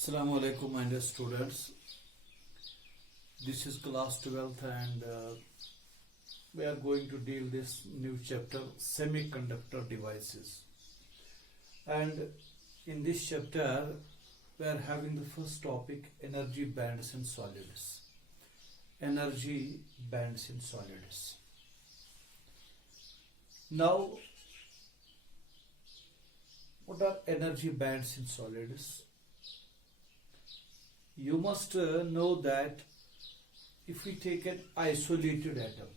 Assalamu alaikum, my dear students. This is class 12th and we are going to deal this new chapter, semiconductor devices. And in this chapter we are having the first topic, energy bands in solids. Energy bands in solids. Now, what are energy bands in solids? You must know that if we take an isolated atom,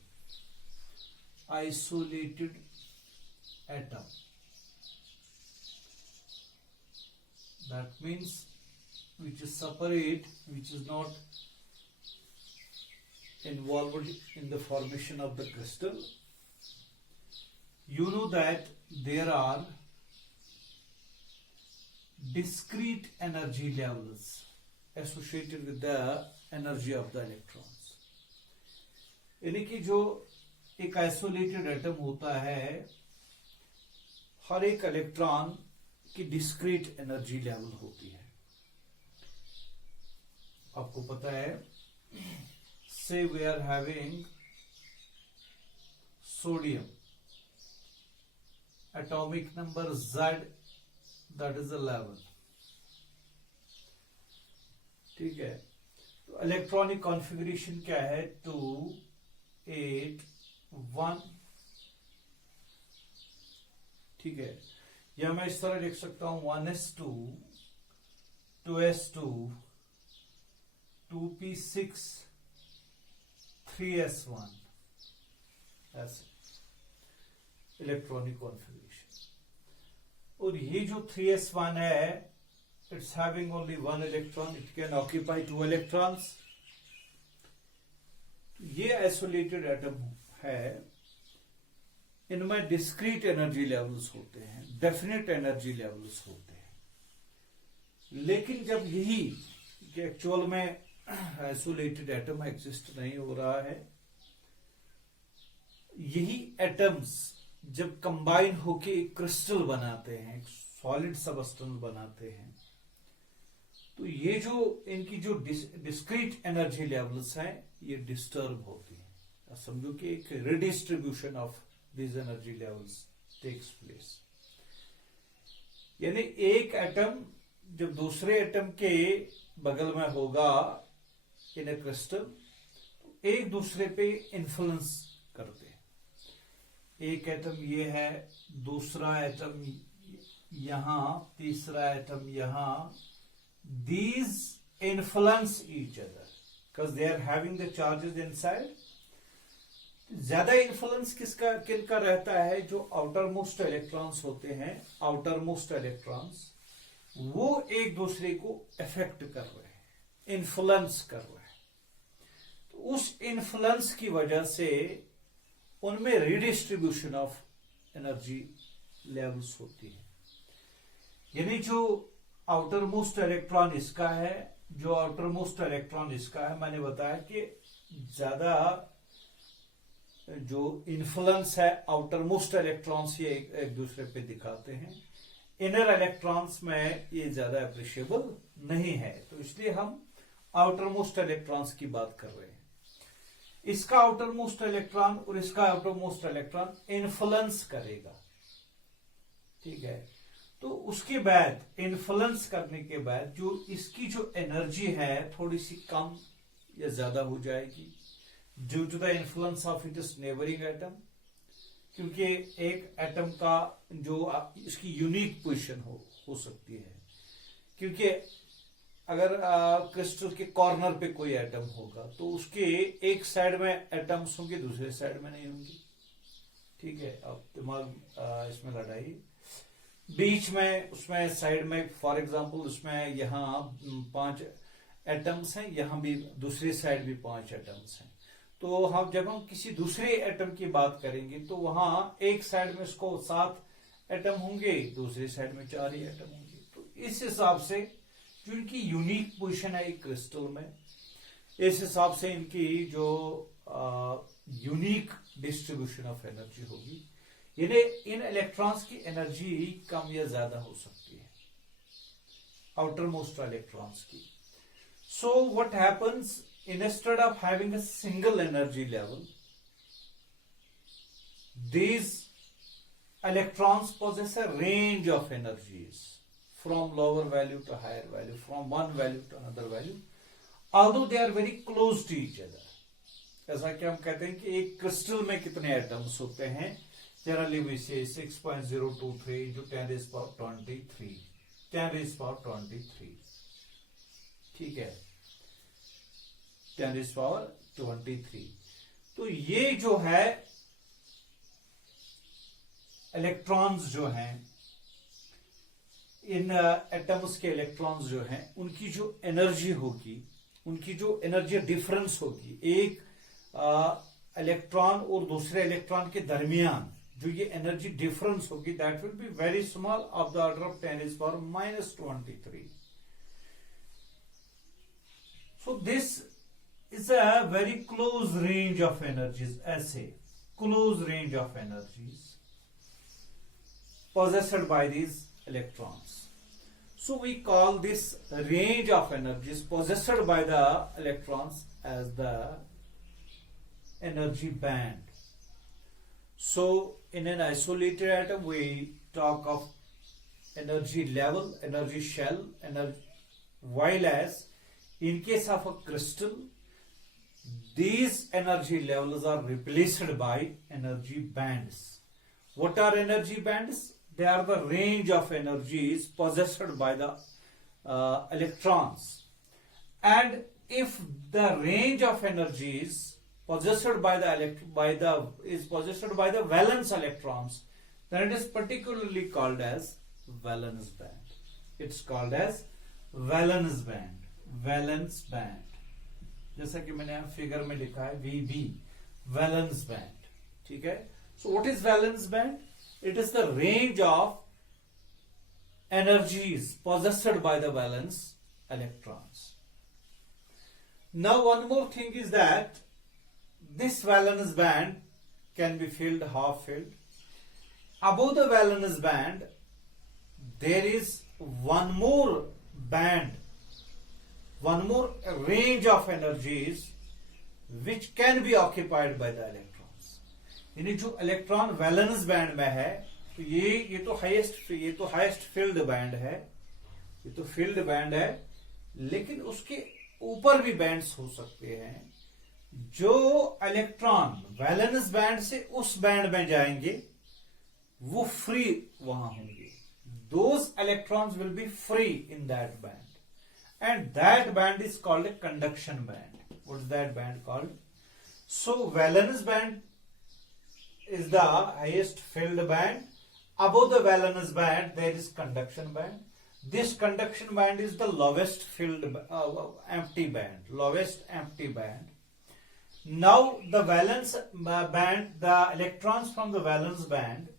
that means which is separate, which is not involved in the formation of the crystal, you know that there are discrete energy levels associated with the energy of the electrons. यानी कि जो एक isolated atom होता है, हर एक electron की discrete energy level होती है. आपको पता है, say we are having sodium atomic number Z, that is 11. ठीक है, तो इलेक्ट्रॉनिक कॉन्फ़िगरेशन क्या है? 2 8 1. ठीक है, या मैं इस तरह लिख सकता हूं 1s2 2s2 2p6 3s1, ऐसे इलेक्ट्रॉनिक कॉन्फ़िगरेशन. और ये जो 3s1 है, it's having only one electron, it can occupy 2 electrons. ये आइसोलेटेड एटम है, इनमें डिस्क्रीट एनर्जी लेवल्स होते हैं, डेफिनेट एनर्जी लेवल्स होते हैं. लेकिन जब यही एक्चुअल में आइसोलेटेड एटम एग्जिस्ट नहीं हो रहा है, यही एटम्स जब कंबाइन होके एक क्रिस्टल बनाते हैं, एक सॉलिड सबस्टेंस बनाते हैं, तो ये जो इनकी जो डिस्क्रीट एनर्जी लेवल्स हैं, ये डिस्टर्ब होती हैं. समझो कि एक redistribution of this energy levels takes place. यानी एक एटम जब दूसरे एटम के बगल में होगा इन ए क्रिस्टल, एक दूसरे पे इन्फ्लुएंस करते हैं. एक एटम ये है, दूसरा एटम यहां, तीसरा एटम यहां. These influence each other because they are having the charges inside. ज्यादा इन्फ्लुएंस किनका रहता है? जो आउटर मोस्ट इलेक्ट्रॉन्स होते हैं, आउटर मोस्ट इलेक्ट्रॉन्स, वो एक दूसरे को अफेक्ट कर रहे हैं, इन्फ्लुएंस कर रहे हैं. तो उस इन्फ्लुएंस की वजह से उनमें रिडिस्ट्रीब्यूशन ऑफ एनर्जी लेवल्स होती है. यानी जो आउटर मोस्ट इलेक्ट्रॉन इसका है, जो आउटर मोस्ट इलेक्ट्रॉन इसका है, मैंने बताया कि ज्यादा जो इन्फ्लुएंस है आउटर मोस्ट इलेक्ट्रॉन्स ये एक दूसरे पे दिखाते हैं. इनर इलेक्ट्रॉन्स में ये ज्यादा अप्रिशिएबल नहीं है, तो इसलिए हम आउटर मोस्ट इलेक्ट्रॉन्स की बात कर रहे हैं. इसका आउटर मोस्ट इलेक्ट्रॉन और इसका आउटर मोस्ट इलेक्ट्रॉन इन्फ्लुएंस करेगा. ठीक है, तो उसके बाद इन्फ्लुएंस करने के बाद जो इसकी जो एनर्जी है थोड़ी सी कम या ज्यादा हो जाएगी due to the influence of its neighbouring atom. क्योंकि एक एटम का जो इसकी यूनिक पोजीशन हो सकती है. क्योंकि अगर क्रिस्टल के कॉर्नर पे कोई एटम होगा तो उसके एक साइड में एटम्स होंगे, दूसरे साइड में नहीं होंगे. ठीक है, अब दिमाग इसमें लड़ाई. बीच में उसमें साइड में फॉर एग्जांपल उसमें यहां 5 एटम्स हैं, यहां भी दूसरी साइड भी 5 एटम्स हैं. तो हम जब हम किसी दूसरे एटम की बात करेंगे तो वहां एक साइड में इसको 7 एटम होंगे, दूसरी साइड में 4 ही एटम होंगे. तो इस हिसाब से जो इनकी यूनिक पोजीशन है एक क्रिस्टल में, इस हिसाब से इनकी जो यूनिक डिस्ट्रीब्यूशन ऑफ एनर्जी होगी. यानी इन इलेक्ट्रॉन्स की एनर्जी कम या ज्यादा हो सकती है. आउटर मोस्ट इलेक्ट्रॉन्स की. So what happens, instead of having a single energy level, these electrons possess a range of energies from lower value to higher value, from one value to another value, although they are very close to each other. ऐसा कि हम कहते हैं कि एक crystal में कितने atoms होते हैं, जनरली वी से 6.023 into 10 raised power 23, 10 raised power 23. ठीक है, 10 raised power 23. तो ये जो है इलेक्ट्रॉन्स जो हैं, इन एटम्स के इलेक्ट्रॉन्स जो हैं, उनकी जो एनर्जी होगी, उनकी जो एनर्जी डिफरेंस होगी एक इलेक्ट्रॉन और दूसरे इलेक्ट्रॉन के दरमियान जो ये एनर्जी डिफरेंस होगी, that will be very small, of the order of 10 raised power -23. So this is a very close range of energies, ऐसे close range of energies possessed by these electrons. So we call this range of energies possessed by the electrons as the energy band. So in an isolated atom we talk of energy level, energy shell, while as in case of a crystal, these energy levels are replaced by energy bands. What are energy bands? They are the range of energies possessed by the electrons. And if the range of energies possessed by the valence electrons, then it is particularly called as valence band. It's called as valence band. Valence band, जैसा कि मैंने यहां figure में लिखा है VB, valence band. ठीक है. So what is valence band? It is the range of energies possessed by the valence electrons. Now one more thing is that this valence band can be filled, half filled. Above the valence band there is one more band, one more range of energies which can be occupied by the electrons. यानी जो electron valence band में है, तो ये तो highest field band है, ये तो फील्ड बैंड है, लेकिन उसके ऊपर भी बैंड्स हो सकते हैं. जो इलेक्ट्रॉन वैलेंस बैंड से उस बैंड में जाएंगे वो फ्री वहां होंगे. Those electrons will be free in that band. And that band is called a conduction band. What is that band called? So valence band is the highest filled band. Above the valence band there is conduction band. This conduction band is the lowest filled empty band, lowest empty band. Now the valence band, the electrons from the valence band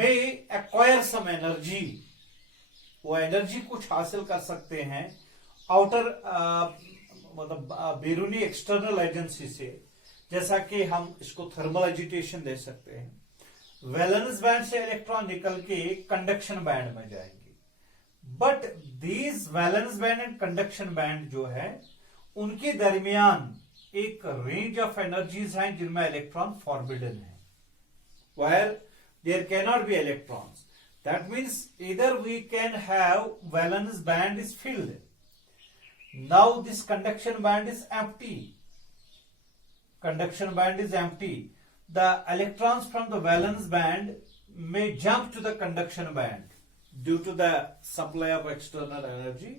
may acquire some energy. वो energy कुछ हासिल कर सकते हैं outer मतलब बैरूनी external agency से, जैसा कि हम इसको थर्मल एजिटेशन दे सकते हैं. वैलेंस बैंड से इलेक्ट्रॉन निकल के कंडक्शन बैंड में जाएंगे. But these valence band and conduction band जो है उनके दरमियान एक रेंज ऑफ एनर्जीज हैं जिनमें इलेक्ट्रॉन फॉरबिडन है. Where there can not be electrons. That means either we can have valence band is filled. Now this conduction band is empty. Conduction band is empty. The electrons from the valence band may jump to the conduction band due to the supply of external energy.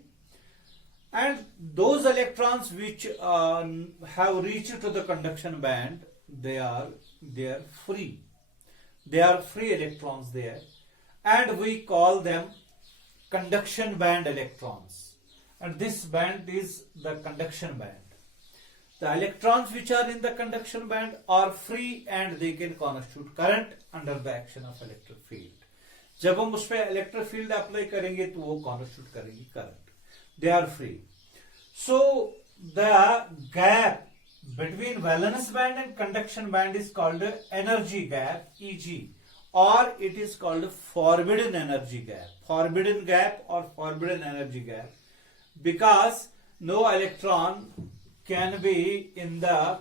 And those electrons which have reached to the conduction band, they are free. They are free electrons there. And we call them conduction band electrons, and this band is the conduction band. The electrons which are in the conduction band are free and they can constitute current under the action of electric field. जब हम उस पे electric field apply करेंगे तो वो constitute करेंगी current. They are free. So the gap between valence band and conduction band is called energy gap, EG, or it is called forbidden energy gap. Forbidden gap or forbidden energy gap, because no electron can be in the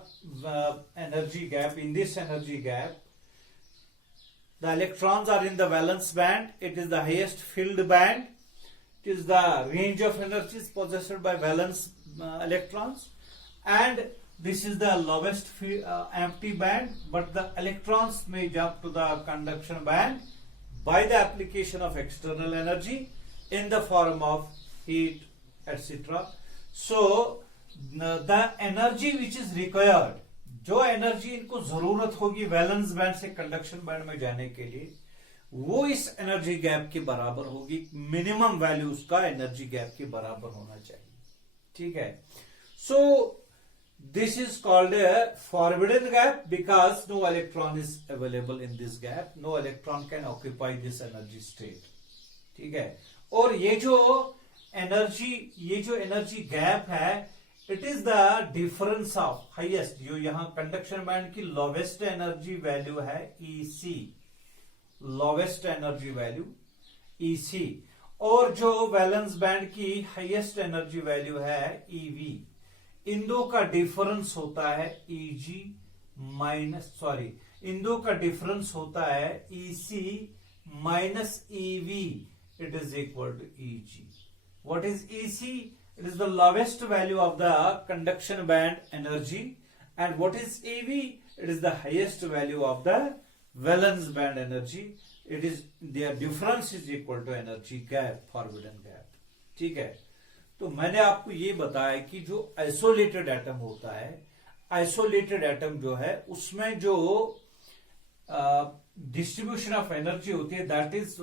energy gap, in this energy gap. The electrons are in the valence band. It is the highest filled band. It is the range of energies possessed by valence electrons, and this is the lowest empty band, but the electrons may jump to the conduction band by the application of external energy in the form of heat, etc. So the energy which is required, जो energy इनको जरूरत होगी valence band से conduction band में जाने के लिए, वो इस एनर्जी गैप के बराबर होगी. मिनिमम वैल्यू उसका एनर्जी गैप के बराबर होना चाहिए. ठीक है. So this is called forbidden gap because no electron is available in this gap. No electron can occupy this energy state. ठीक है. और ये जो एनर्जी गैप है, it is the difference of highest, जो यहां कंडक्शन बैंड की lowest energy value है EC, lowest energy value EC, और जो वैलेंस बैंड की हाईएस्ट एनर्जी वैल्यू है EV. इन दो का डिफरेंस होता है EG माइनस, सॉरी, इन दो का डिफरेंस होता है EC minus EV. It is equal to EG. What is EC? It is the lowest value of the conduction band energy. And what is EV? It is the highest value of the valence band energy. It is, their difference is equal to energy gap, forbidden gap. ठीक है. तो मैंने आपको ये बताया कि जो isolated atom होता है, आइसोलेटेड एटम जो है उसमें जो डिस्ट्रीब्यूशन ऑफ एनर्जी होती है, दैट इज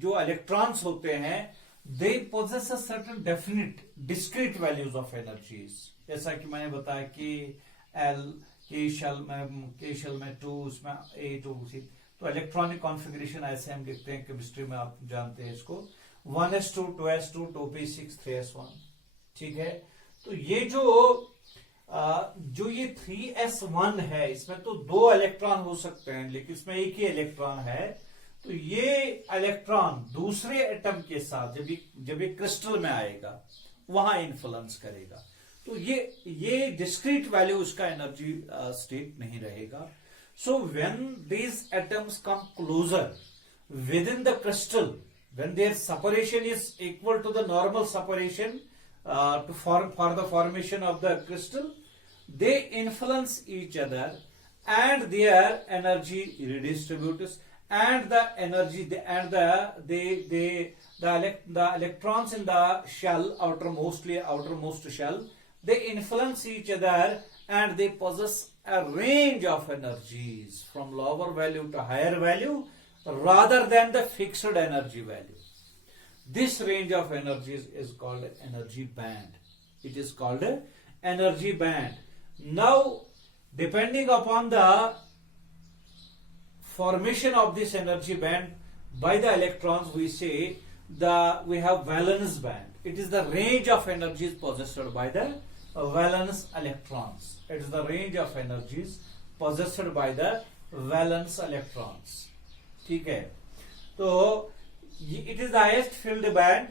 जो इलेक्ट्रॉन्स होते हैं, they possess a certain definite discrete values of energies. जैसा कि मैंने बताया कि K शेल में 2, उसमें A2, तो इलेक्ट्रॉनिक कॉन्फ़िगरेशन ऐसे हम लिखते हैं केमिस्ट्री में, आप जानते हैं इसको, 1s2, 2s2, 2p6, 3s1. ठीक है. तो ये जो ये 3s1 है, इसमें तो 2 इलेक्ट्रॉन हो सकते हैं, लेकिन इसमें एक ही इलेक्ट्रॉन है. तो ये इलेक्ट्रॉन दूसरे एटम के साथ जब ये क्रिस्टल में आएगा वहां इन्फ्लुएंस करेगा. तो ये डिस्क्रीट वैल्यू उसका एनर्जी स्टेट नहीं रहेगा. So when these atoms come closer within the crystal, when their separation is equal to the normal separation for the formation of the crystal, they influence each other and their energy redistributes. And the energy and the electrons in the shell, outermost shell, they influence each other and they possess a range of energies from lower value to higher value rather than the fixed energy value. This range of energies is called energy band. It is called energy band. Now, depending upon the formation of this energy band by the electrons, we say we have valence band. It is the range of energies possessed by the valence electrons. It is the range of energies possessed by the valence electrons. ठीक है. तो it is the highest filled band,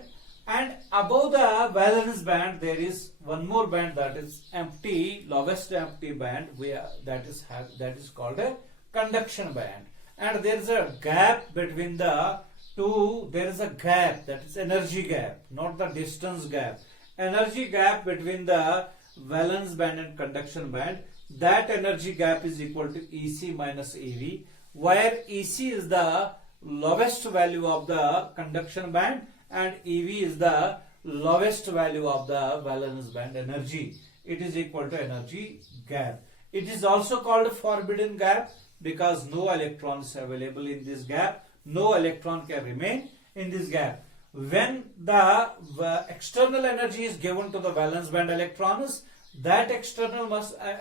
and above the valence band there is one more band, that is empty, lowest empty band, where that is called a conduction band. And there is a gap between the two. There is a gap, that is energy gap, not the distance gap. Energy gap between the valence band and conduction band. That energy gap is equal to EC minus EV, where EC is the lowest value of the conduction band and EV is the lowest value of the valence band energy. It is equal to energy gap. It is also called forbidden gap, because no electron is available in this gap. No electron can remain in this gap. When the external energy is given to the valence band electrons, that external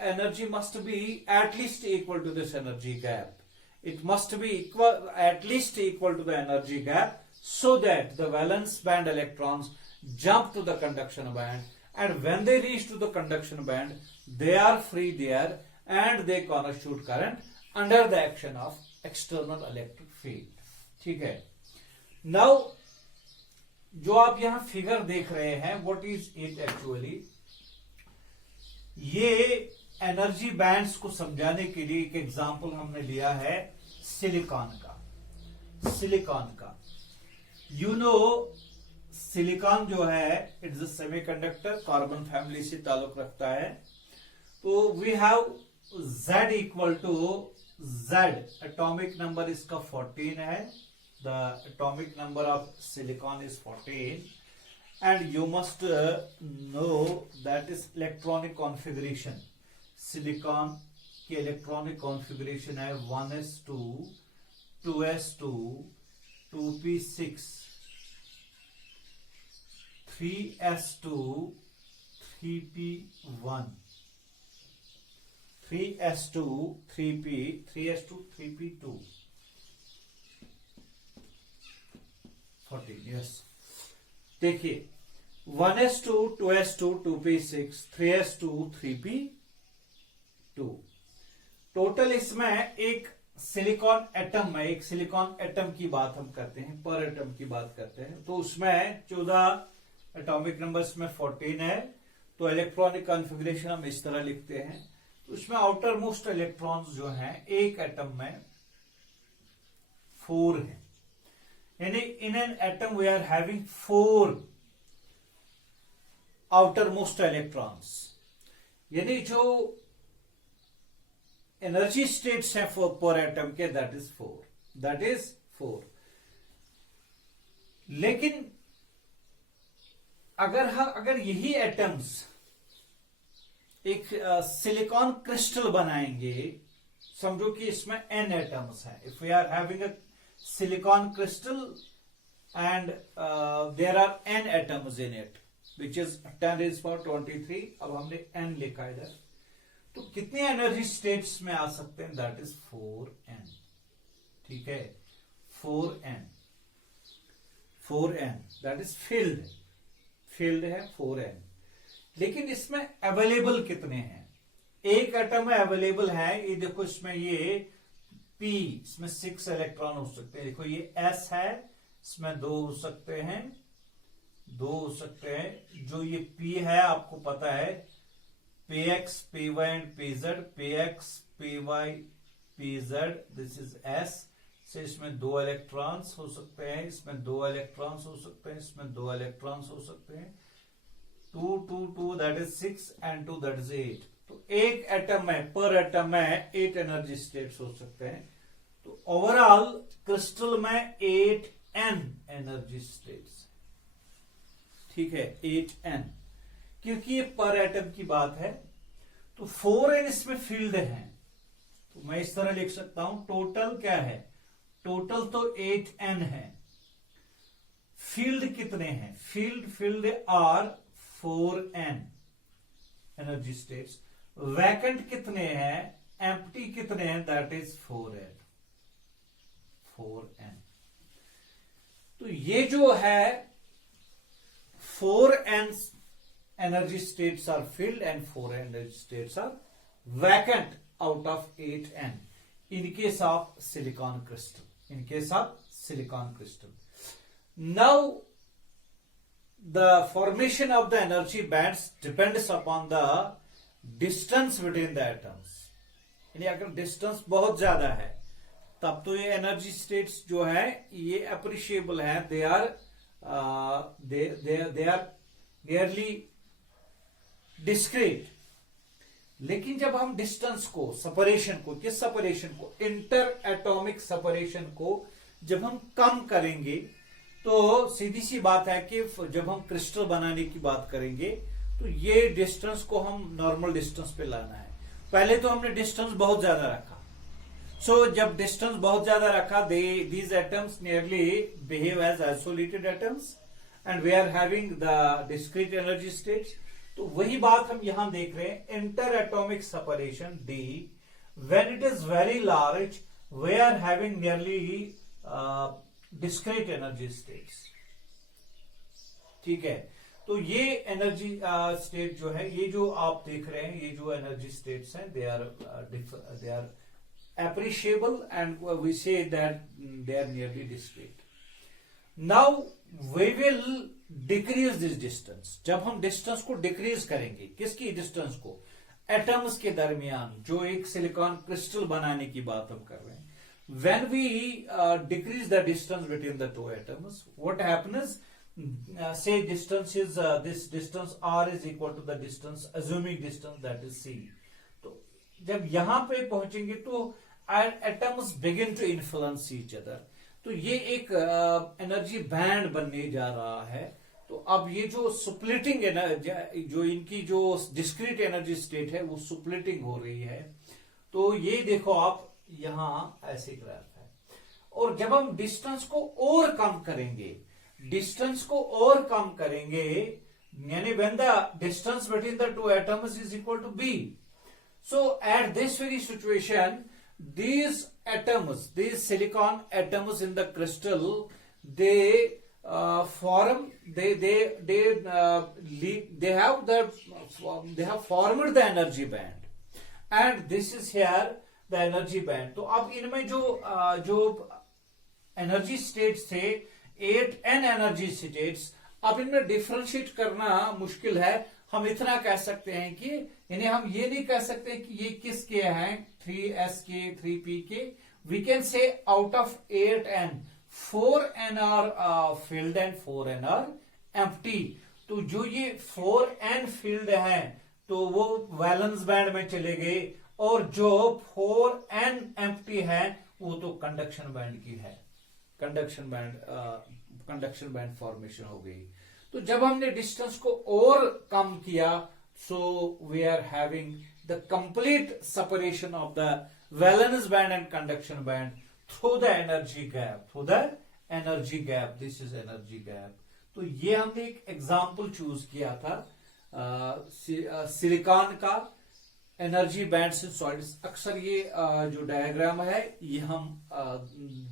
energy must be at least equal to this energy gap. It must be at least equal to the energy gap, so that the valence band electrons jump to the conduction band, and when they reach to the conduction band, they are free there and they constitute current under the action of external electric field. ठीक है, now जो आप यहां figure देख रहे हैं, what is it actually, ये energy bands को समझाने के लिए एक एग्जांपल हमने लिया है सिलिकॉन का। यू नो सिलिकॉन जो है it's a semiconductor, carbon family से ताल्लुक रखता है। तो we have Z equal to Z, atomic number इसका 14 है, the atomic number of silicon is 14 and you must know that is electronic configuration। Silicon की इलेक्ट्रॉनिक कॉन्फ़िगरेशन है 1s2 2s2 2p6 3s2 3p1 3s2 3p2 14। Yes, देखिए 1s2 2s2 2p6 3s2 3p2, total इसमें एक silicon atom है। एक silicon atom की बात हम करते हैं, पर एटम की बात करते हैं, तो उसमें 14 एटॉमिक नंबर में 14 है। तो इलेक्ट्रॉनिक कॉन्फ़िगरेशन हम इस तरह लिखते हैं। तो उसमें आउटर मोस्ट इलेक्ट्रॉन्स जो हैं एक एटम में 4 है, यानी in an atom we are having 4 outermost electrons, यानी जो एनर्जी स्टेट्स हैं पर एटम के दैट इज 4। लेकिन अगर यही एटम्स एक सिलिकॉन क्रिस्टल बनाएंगे, समझो कि इसमें n एटम्स हैं, if we are having a silicon crystal and there are n atoms in it which is 10⁻23। अब हमने n लिखा इधर, तो कितने एनर्जी स्टेट्स में आ सकते हैं, दैट इज 4n। ठीक है, 4n दैट इज फील्ड है 4n। लेकिन इसमें अवेलेबल कितने हैं, एक एटम में अवेलेबल है, ये देखो इसमें ये p, इसमें 6 इलेक्ट्रॉन हो सकते हैं। देखो ये s है, इसमें 2 हो सकते हैं, जो ये p है आपको पता है px py and pz, px py pz, this is s से इसमें 2 इलेक्ट्रॉन्स हो सकते हैं, इसमें 2 इलेक्ट्रॉन्स हो सकते हैं, इसमें 2 इलेक्ट्रॉन्स हो सकते हैं। 2 2 2 that is 6 and 2 that is 8। तो एक एटम में, पर एटम में 8 एनर्जी स्टेट्स हो सकते हैं। तो ओवरऑल क्रिस्टल में 8n एनर्जी स्टेट्स। ठीक है, 8n, क्योंकि ये पर एटम की बात है। तो 4n इसमें फील्ड है, तो मैं इस तरह लिख सकता हूं, टोटल क्या है, टोटल तो 8n है। फील्ड कितने हैं, filled are 4n energy states. Vacant कितने हैं, एम्प्टी कितने हैं, दैट इज 4n। तो ये जो है 4n energy states are filled and 4 energy states are vacant out of 8n in case of silicon crystal. Now the formation of the energy bands depends upon the distance between the atoms। यानी अगर distance बहुत ज्यादा है तब तो ये energy states जो है ये अप्रिशिएबल है, दे आर नियरली डिस्क्रीट। लेकिन जब हम डिस्टेंस को, सेपरेशन को, किस सेपरेशन को, इंटर एटॉमिक सेपरेशन को जब हम कम करेंगे, तो सीधी सी बात है कि जब हम क्रिस्टल बनाने की बात करेंगे तो ये डिस्टेंस को हम नॉर्मल डिस्टेंस पे लाना है। पहले तो हमने डिस्टेंस बहुत ज्यादा रखा, सो जब डिस्टेंस बहुत ज्यादा रखा, these atoms nearly behave as isolated atoms and we are having the discrete energy states. तो वही बात हम यहां देख रहे हैं, interatomic separation D, when it is very large we are having nearly discrete energy states. ठीक है, तो ये एनर्जी स्टेट जो है, ये जो आप देख रहे हैं, ये जो एनर्जी स्टेट्स हैं, they are appreciable and we say that they are nearly discrete. Now we will decrease this distance. जब हम डिस्टेंस को डिक्रीज करेंगे, किसकी डिस्टेंस को? एटम्स के दरमियान, जो एक सिलिकॉन क्रिस्टल बनाने की बात हम कर रहे हैं. When we decrease the distance between the two atoms, what happens? Say distance is this distance r is equal to the distance, assuming distance that is c. तो जब यहां पे पहुंचेंगे तो atoms begin to influence each other. तो ये एक energy band बनने जा रहा है. तो अब ये जो स्प्लिटिंग जो इनकी जो डिस्क्रीट एनर्जी स्टेट है वो स्प्लिटिंग हो रही है. तो ये देखो आप यहां ऐसे ग्राफ है. और जब हम डिस्टेंस को और कम करेंगे, यानी when the distance between the two atoms is equal to b, so at this very situation these atoms, these silicon atoms in the crystal, they form, they have formed the energy band, and this is here the energy band. तो अब इनमें जो energy states थे 8n energy states, अब इनमें differentiate करना मुश्किल है. हम इतना कह सकते हैं कि यानी हम ये नहीं कह सकते कि ये किसके हैं, 3s के 3p के. We can say out of 8n 4n are filled and 4n are empty. तो जो ये 4n filled है तो वो वैलेंस बैंड में चले गए, और जो 4n empty है वो तो कंडक्शन बैंड की है. कंडक्शन बैंड फॉर्मेशन हो गई. तो जब हमने डिस्टेंस को और कम किया, so we are having the complete separation of the valence band and conduction band through the energy gap. This is energy gap. तो ये हमने एक एग्जाम्पल चूज किया था सिलिकॉन का एनर्जी बैंड्स इन सॉलिड्स. अक्सर ये जो डायग्राम है ये हम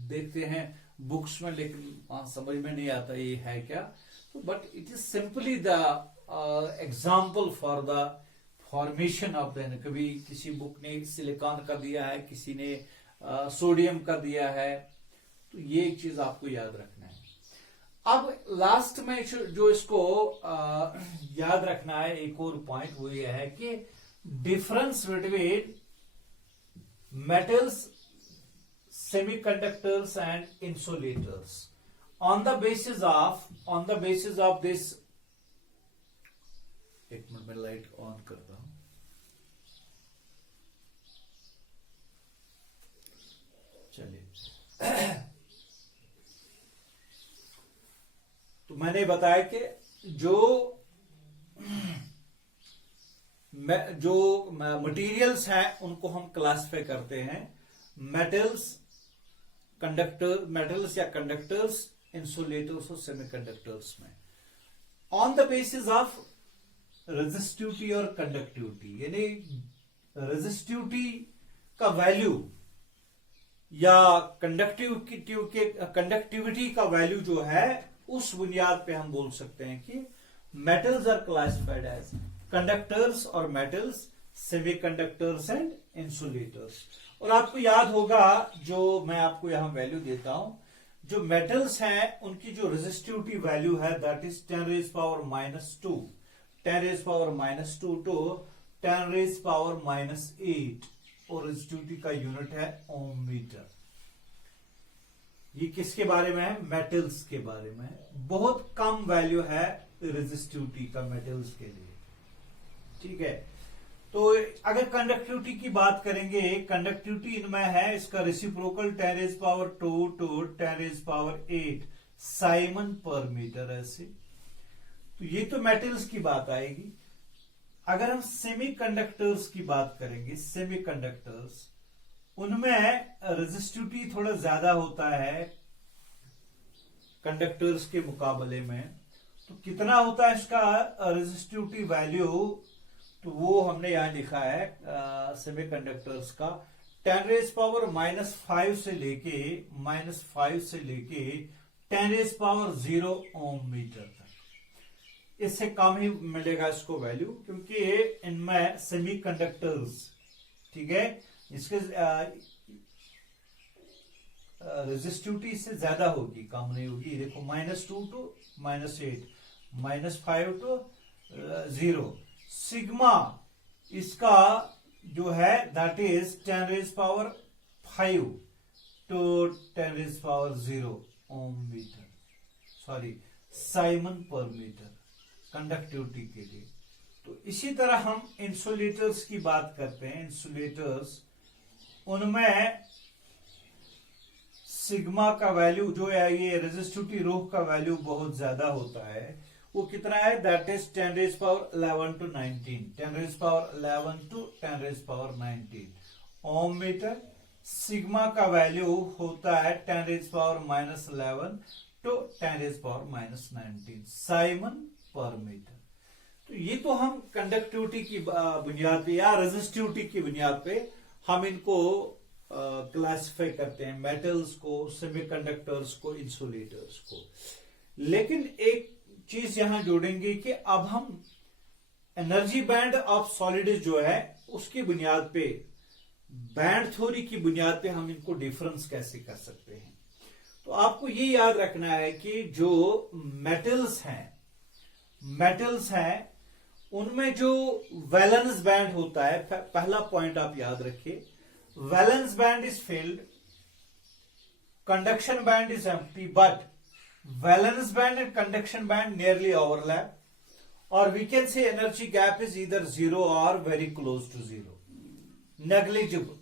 देखते हैं बुक्स में, लेकिन समझ में नहीं आता ये है क्या. But it is simply the example for the formation of the, कभी किसी बुक ने सिलिकॉन का दिया है, किसी ने सोडियम का दिया है. तो ये एक चीज आपको याद रखना है. अब लास्ट में जो इसको याद रखना है, एक और पॉइंट वो ये है कि difference between metals, semiconductors and insulators on the basis of this. एक मिनट में लाइट ऑन करता हूं. चलिए. तो मैंने बताया कि जो मटेरियल्स हैं उनको हम क्लासिफाई करते हैं मेटल्स या कंडक्टर्स, इंसुलेटर्स और सेमीकंडक्टर्स में, on the basis of resistivity और कंडक्टिविटी. यानी रेजिस्टिविटी का वैल्यू या कंडक्टिविटी का वैल्यू जो है उस बुनियाद पे हम बोल सकते हैं कि metals are classified as conductors और मेटल्स, सेमीकंडक्टर्स एंड इंसुलेटर्स. और आपको याद होगा जो मैं आपको यहां वैल्यू देता हूं, जो मेटल्स हैं उनकी जो रेजिस्टिविटी वैल्यू है that is 10 raised power -2, 10 raised power -2 to 10 raised power -8, और रेजिस्टिविटी का यूनिट है ओम मीटर. ये किसके बारे में है? मेटल्स के बारे में है. बहुत कम वैल्यू है रेजिस्टिविटी का मेटल्स के लिए. ठीक है. तो अगर कंडक्टिविटी की बात करेंगे, कंडक्टिविटी इनमें है इसका reciprocal 10 raised power 2 to 10 raised power 8 Simon पर मीटर. ऐसे तो ये तो मेटल्स की बात आएगी. अगर हम सेमीकंडक्टर्स की बात करेंगे, सेमीकंडक्टर्स उनमें रेजिस्टिविटी थोड़ा ज्यादा होता है कंडक्टर्स के मुकाबले में. तो कितना होता है इसका रेजिस्टिविटी वैल्यू? तो वो हमने यहां लिखा है सेमीकंडक्टर्स का 10 raised power -5 से लेके 10 raised power 0 ओम मीटर तक. इससे कम ही मिलेगा इसको वैल्यू, क्योंकि इनमें सेमीकंडक्टर्स, ठीक है, इसके रेजिस्टिविटी से ज्यादा होगी, कम नहीं होगी। देखो -2 to -8, -5 to 0। सिग्मा इसका जो है that is 10⁵ to 10⁻0 ohm metre, sorry siemens पर मीटर कंडक्टिविटी के लिए। तो इसी तरह हम इंसुलेटर्स की बात करते हैं। इंसुलेटर्स, उनमें सिग्मा का वैल्यू जो है, ये रेजिस्टिविटी रो का वैल्यू बहुत ज्यादा होता है। वो कितना है, that is 10⁻11 to 19, 10⁻11 to 10⁻19 ohm metre. Sigma का वैल्यू होता है 10⁻11 to 10⁻19 साइमन पर मीटर। तो ये तो हम कंडक्टिविटी की बुनियाद पे या रेजिस्टिविटी की बुनियाद पे हम इनको क्लासिफाई करते हैं, मेटल्स को, सेमीकंडक्टर्स को, इंसुलेटर्स को। लेकिन एक चीज यहां जोड़ेंगे कि अब हम एनर्जी बैंड ऑफ सॉलिड जो है उसकी बुनियाद पे, बैंड थ्योरी की बुनियाद पे हम इनको डिफरेंस कैसे कर सकते हैं। तो आपको ये याद रखना है कि जो मेटल्स हैं उनमें जो वैलेंस बैंड होता है, पहला पॉइंट आप याद रखिए, valence band is filled, conduction band is empty, but valence band and conduction band nearly overlap, और we can say energy gap is either 0 और very close to 0, negligible.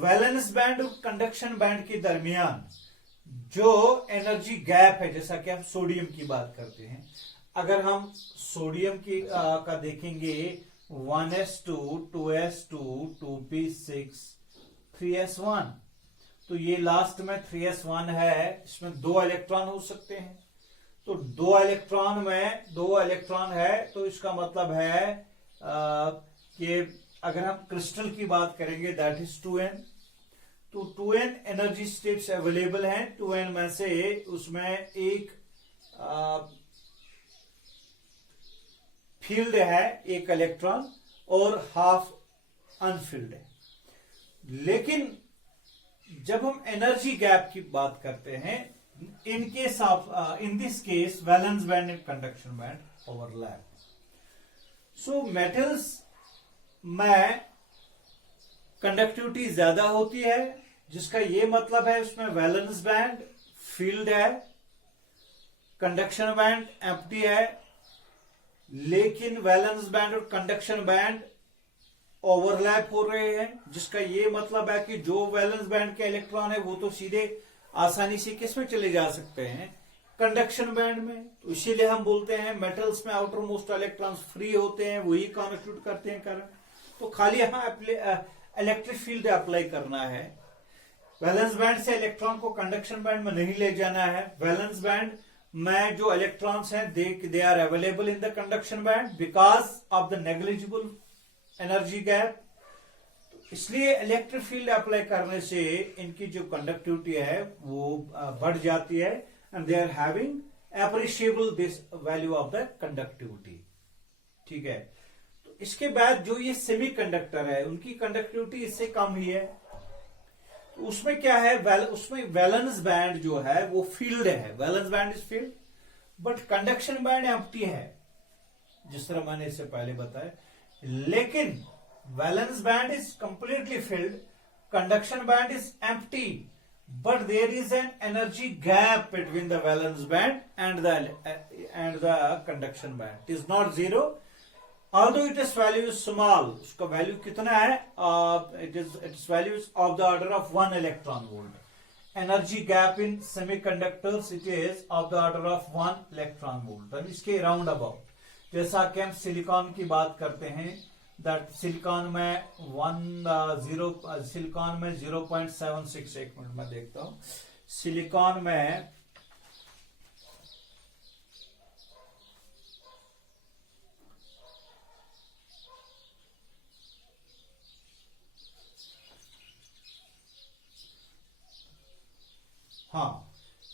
Valence band और conduction band के दरमियान जो energy gap है, जैसा कि हम सोडियम की बात करते हैं, अगर हम सोडियम की का देखेंगे 1s2, 2s2, 2p6, 3s1, तो ये लास्ट में 3s1 है, इसमें 2 इलेक्ट्रॉन हो सकते हैं। तो 2 इलेक्ट्रॉन है, तो इसका मतलब है कि अगर हम क्रिस्टल की बात करेंगे दैट इज 2n। तो 2n एनर्जी स्टेट्स अवेलेबल हैं। 2n में से उसमें एक फील्ड है, एक इलेक्ट्रॉन, और हाफ अनफील्ड है। लेकिन जब हम एनर्जी गैप की बात करते हैं, in this case valence band and conduction band overlap. So metals में कंडक्टिविटी ज्यादा होती है, जिसका ये मतलब है उसमें वैलेंस बैंड फील्ड है, कंडक्शन बैंड एम्प्टी है, लेकिन वैलेंस बैंड और कंडक्शन बैंड ओवरलैप हो रहे हैं, जिसका ये मतलब है कि जो वैलेंस बैंड के इलेक्ट्रॉन है वो तो सीधे आसानी से किस में चले जा सकते हैं, कंडक्शन बैंड में। तो इसीलिए हम बोलते हैं मेटल्स में आउटर मोस्ट इलेक्ट्रॉन्स फ्री होते हैं, वही कॉन्स्टिट्यूट करते हैं करंट। तो खाली यहां इलेक्ट्रिक फील्ड अप्लाई करना है। वैलेंस बैंड से इलेक्ट्रॉन को कंडक्शन बैंड में नहीं ले जाना है। वैलेंस बैंड में जो इलेक्ट्रॉन्स हैं they are available in the conduction band because of the negligible energy gap. इसलिए इलेक्ट्रिक फील्ड अप्लाई करने से इनकी जो कंडक्टिविटी है वो बढ़ जाती है, and they are having appreciable this value of the conductivity. ठीक है, तो इसके बाद जो ये सेमीकंडक्टर है उनकी कंडक्टिविटी इससे कम ही है। उसमें क्या है, उसमें वैलेंस बैंड जो है वो फील्ड है, valence band is filled, but conduction band empty है, जिस तरह मैंने इससे पहले बताया। लेकिन valence band is completely filled, conduction band is empty, but there is an energy gap between the valence band and the conduction band. It is not zero, although its value is small, उसका value कितना है, its value is of the order of 1 electron volt. Energy gap in semiconductors it is of the order of 1 electron volt. और इसके round about, जैसा कि हम silicon की बात करते हैं, दैट सिलिकॉन में 0.76, एक मिनट में देखता हूं, सिलिकॉन में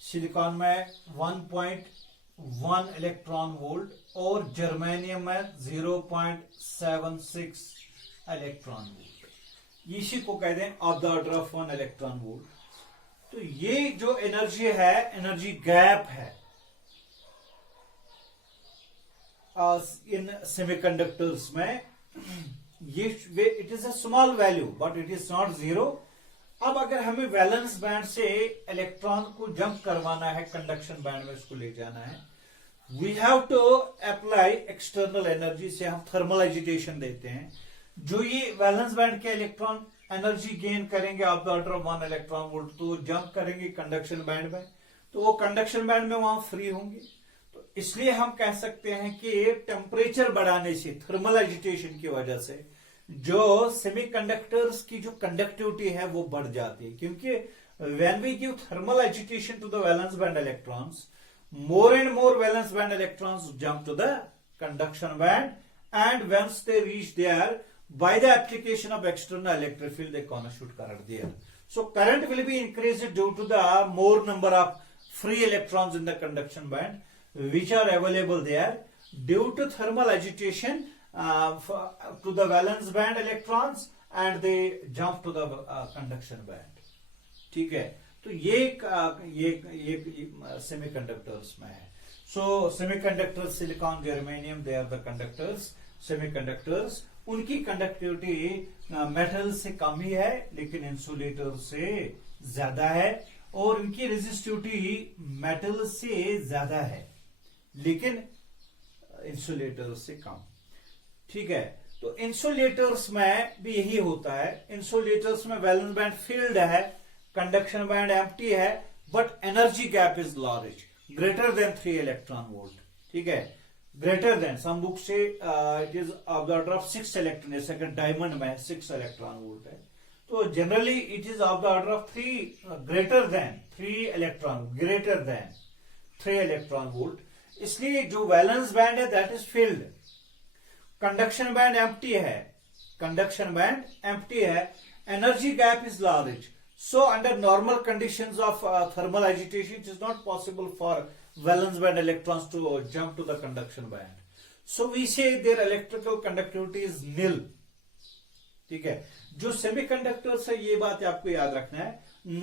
सिलिकॉन में 1.1 इलेक्ट्रॉन वोल्ट और जर्मेनियम में 0.76 इलेक्ट्रॉन वोल्ट। इसी को कहते हैं of the order of 1 electron volt. तो ये जो एनर्जी है, एनर्जी गैप है इन सेमीकंडक्टर्स में, ये it is a small value but it is not zero. अब अगर हमें वैलेंस बैंड से इलेक्ट्रॉन को जंप करवाना है, कंडक्शन बैंड में उसको ले जाना है, we have to apply external energy से हम थर्मल एजिटेशन देते हैं। जो ये वैलेंस बैंड के इलेक्ट्रॉन एनर्जी गेन करेंगे of the order of 1 electron volt, तो जंप करेंगे कंडक्शन बैंड में, तो वो कंडक्शन बैंड में वहां फ्री होंगे। तो इसलिए हम कह सकते हैं कि टेम्परेचर बढ़ाने से, थर्मल एजिटेशन की वजह से जो सेमीकंडक्टर्स की जो कंडक्टिविटी है वो बढ़ जाती है, क्योंकि when we give thermal agitation to the valence band electrons, more and more valence band electrons jump to the conduction band, and once they reach there, by the application of external electric field, they gonna shoot current there. So current will be increased due to the more number of free electrons in the conduction band which are available there due to thermal agitation to the valence band electrons, and they jump to the conduction band. ठीक है, तो ये semiconductors में है। So semiconductors, silicon, germanium, they are the conductors. Semiconductors, उनकी conductivity metal से कम ही है लेकिन इंसुलेटर से ज्यादा है, और उनकी रेजिस्टिविटी मेटल से ज्यादा है लेकिन इंसुलेटर से कम। ठीक है, तो इंसुलेटर्स में भी यही होता है। इंसुलेटर्स में वैलेंस बैंड फिल्ड है, कंडक्शन बैंड एम्प्टी है, but energy gap is large, greater than 3 electron volt. ठीक है, ग्रेटर देन, सम बुक से it is of the order of 6 electron, जैसे अगर डायमंड में 6 इलेक्ट्रॉन वोल्ट है, तो generally it is of the order of 3 greater than 3 electron, greater than 3 electron volt. इसलिए जो वैलेंस बैंड है that is filled, conduction band empty है, conduction band empty है, energy gap is large. So under normal conditions of thermal agitation, it is not possible for valence band electrons to jump to the conduction band. So we say their electrical conductivity is nil. ठीक है, जो semiconductors है ये बात आपको याद रखना है,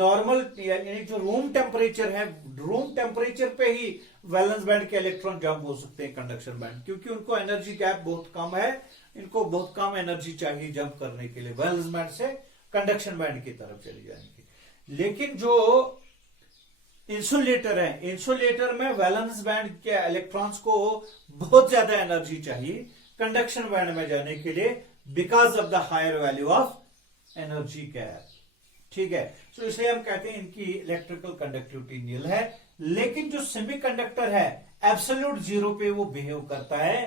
नॉर्मल यानी जो रूम टेम्परेचर है, रूम टेम्परेचर पे ही वैलेंस बैंड के इलेक्ट्रॉन जंप हो सकते हैं कंडक्शन बैंड, क्योंकि उनको एनर्जी गैप बहुत कम है, इनको बहुत कम एनर्जी चाहिए जंप करने के लिए वैलेंस बैंड से कंडक्शन बैंड की तरफ चले जाने की। लेकिन जो इंसुलेटर है, इंसुलेटर में वैलेंस बैंड के इलेक्ट्रॉन्स को बहुत ज्यादा एनर्जी चाहिए कंडक्शन बैंड में जाने के लिए, because of the higher value of energy gap. ठीक है, तो इसलिए हम कहते हैं इनकी इलेक्ट्रिकल कंडक्टिविटी नील है। लेकिन जो सेमीकंडक्टर है एब्सोल्यूट जीरो पे वो बिहेव करता है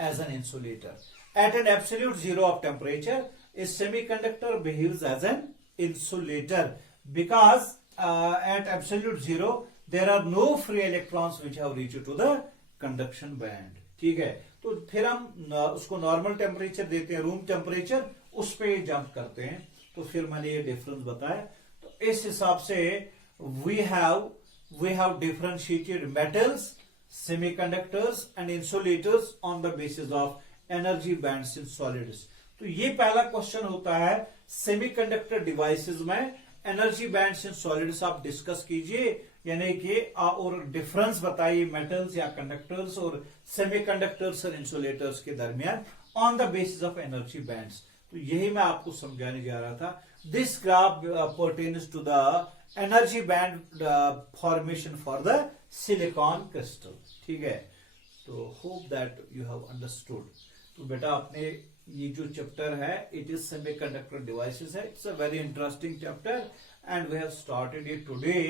as an insulator. At an absolute zero of temperature a semiconductor behaves as an insulator because at absolute zero there are no free electrons which have reached to the conduction band. ठीक है, तो फिर हम उसको normal temperature देते हैं, room temperature, उस पे जंप करते हैं। तो फिर मैंने ये डिफरेंस बताया। तो इस हिसाब से we have differentiated metals, semiconductors and insulators on the basis of energy bands in solids. तो ये पहला क्वेश्चन होता है सेमीकंडक्टर डिवाइसेस में एनर्जी बैंड्स इन सॉलिड्स आप डिस्कस कीजिए, यानी कि और डिफरेंस बताइए मेटल्स या कंडक्टर्स और सेमीकंडक्टर्स और इंसुलेटर्स के दरमियान on the basis of energy bands. तो यही मैं आपको समझाने जा रहा था। This graph pertains to the energy band formation for the silicon crystal. ठीक है, तो hope that you have understood. तो बेटा आपने ये जो चैप्टर है इट इज सेमीकंडक्टर डिवाइसेस है, it's a very interesting chapter and we have started it today,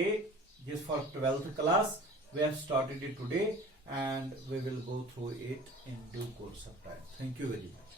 just for 12th class we have started it today and we will go through it in due course of time. Thank you very much.